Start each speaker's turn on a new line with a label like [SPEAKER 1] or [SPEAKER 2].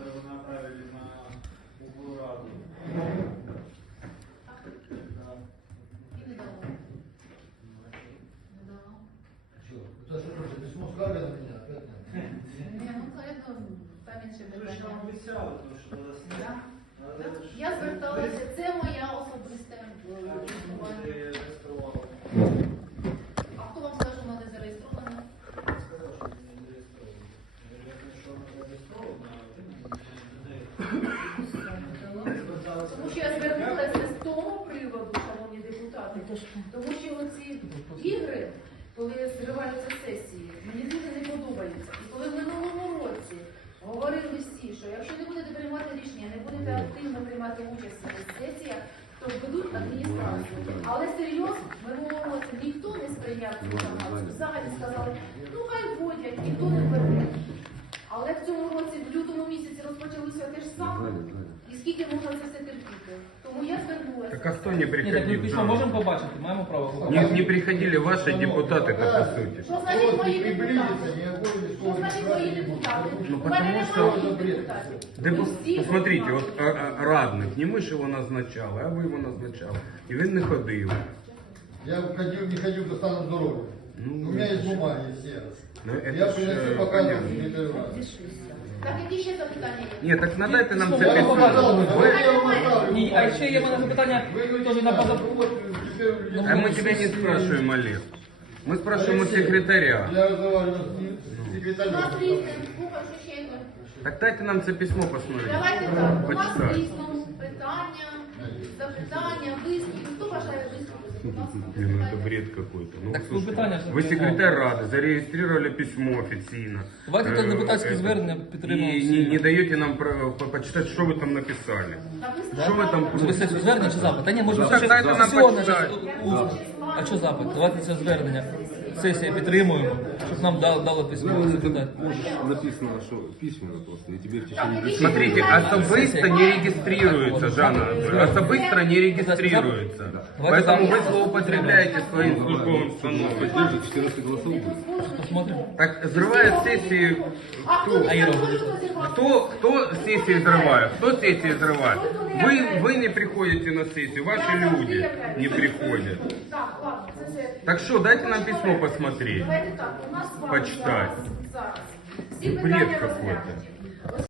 [SPEAKER 1] это вы направили на углу раду. Да.
[SPEAKER 2] І не дало. Не дало.
[SPEAKER 3] Что? Это что, просто письмо скарга на меня? Опять нет.
[SPEAKER 2] Ні, ну це ну, там інше
[SPEAKER 1] Ви ж нам
[SPEAKER 2] питання.
[SPEAKER 1] обіцяли, тому що надо
[SPEAKER 2] Да.
[SPEAKER 1] сняти.
[SPEAKER 2] Да.
[SPEAKER 1] Надо ж-
[SPEAKER 2] Я зверталася, це моя особиста е,
[SPEAKER 1] А чому
[SPEAKER 2] існування.
[SPEAKER 1] ви
[SPEAKER 2] Тому що я звернулася з того приводу, шановні депутати, тому що оці ігри, коли зриваються сесії, мені дуже не подобаються. І коли в минулому році говорили всі, що якщо не будете приймати рішення, не будете активно приймати участь в сесіях, то введуть адміністрацію. Але серйозно, в минулому році ніхто не сприяв цю інформацію. Взагалі сказали, ну хай вводять, ніхто не введе. Але в цьому році, в лютому місяці, розпочалося те ж саме. І скільки можна це все терпіти? Тому я звернулася.
[SPEAKER 4] Так а хто не
[SPEAKER 5] Ні, так ми
[SPEAKER 4] приходив? Да.
[SPEAKER 5] можемо побачити, маємо право побачити.
[SPEAKER 4] Не, не приходили ваши депутаты, так по сути.
[SPEAKER 2] Що значить мої депутати? Що значить мої депутати?
[SPEAKER 4] Ну,
[SPEAKER 2] У мене
[SPEAKER 4] потому що-
[SPEAKER 2] немає депутатів.
[SPEAKER 4] Да,
[SPEAKER 2] Усі
[SPEAKER 4] посмотрите,
[SPEAKER 2] депутати.
[SPEAKER 4] от а, а, радник, не ми ж його назначали, а ви його назначали. І він не ходив.
[SPEAKER 3] Я ходив, не ходил до стану здоровья.
[SPEAKER 4] Ну,
[SPEAKER 3] У меня есть бумаги все.
[SPEAKER 4] Ну, это
[SPEAKER 3] Я
[SPEAKER 4] ж,
[SPEAKER 3] принесу
[SPEAKER 4] э,
[SPEAKER 3] показывать
[SPEAKER 4] понятно.
[SPEAKER 3] секретарю.
[SPEAKER 2] Так, які ще запитання є?
[SPEAKER 4] Ні, так надайте нам це
[SPEAKER 5] Письмо
[SPEAKER 4] письмо.
[SPEAKER 5] побачили.
[SPEAKER 3] Давайте я вам оставлю.
[SPEAKER 5] Ні, а ще є в мене запитання
[SPEAKER 3] Вы
[SPEAKER 5] теж на базу.
[SPEAKER 4] А мы тебя не спрашиваем, Олег. Мы спрашиваем у секретаря.
[SPEAKER 3] Я разговариваю с ним, с
[SPEAKER 2] У
[SPEAKER 3] секретарем.
[SPEAKER 2] нас різне, слухай, що ще є.
[SPEAKER 4] Так дайте нам це письмо посмотреть.
[SPEAKER 2] Давайте так, у нас
[SPEAKER 4] Почитати.
[SPEAKER 2] різно ласка,
[SPEAKER 4] ну это бред какой-то. Ну,
[SPEAKER 5] Так,
[SPEAKER 4] слушайте,
[SPEAKER 5] ну, питання ж
[SPEAKER 4] ви секретар Ради, зареєстрували письмо офіційно.
[SPEAKER 5] Давайте
[SPEAKER 4] Е,
[SPEAKER 5] це депутатське
[SPEAKER 4] е,
[SPEAKER 5] звернення підтримуємо
[SPEAKER 4] І
[SPEAKER 5] всі.
[SPEAKER 4] не, не даєте нам про- по- почитати, що ви там написали. Що ви там.
[SPEAKER 5] Ви це звернення чи запит? Та ні, може
[SPEAKER 4] дайте нам почитати.
[SPEAKER 5] час. А що запит? Давайте це звернення. Сесія підтримуємо, щоб нам дали, дали письмо.
[SPEAKER 6] Ну, это написано, что письменно просто, и тебе в течение
[SPEAKER 2] Так,
[SPEAKER 6] 10
[SPEAKER 4] Смотрите, особисто не реєструється, Жанна. Особисто не реєструється. Поэтому ви злоупотребляєте своїм службовим становищем.
[SPEAKER 6] Поддержит 14 голосов будет.
[SPEAKER 5] Посмотрим.
[SPEAKER 4] Так зриває сесії
[SPEAKER 2] А хто не
[SPEAKER 5] Аїро.
[SPEAKER 2] сказав, хто зірвав?
[SPEAKER 4] Хто, хто сесії зриває? Хто сесії зриває? Ви, ви не приходите на сесію, ваші люди не приходять.
[SPEAKER 2] Так,
[SPEAKER 4] що, дайте нам письмо посмотреть.
[SPEAKER 2] Давайте так, у нас з вами
[SPEAKER 4] Почитати.
[SPEAKER 2] зараз, зараз. Всі
[SPEAKER 4] Бред какой-то.
[SPEAKER 2] розглянуті.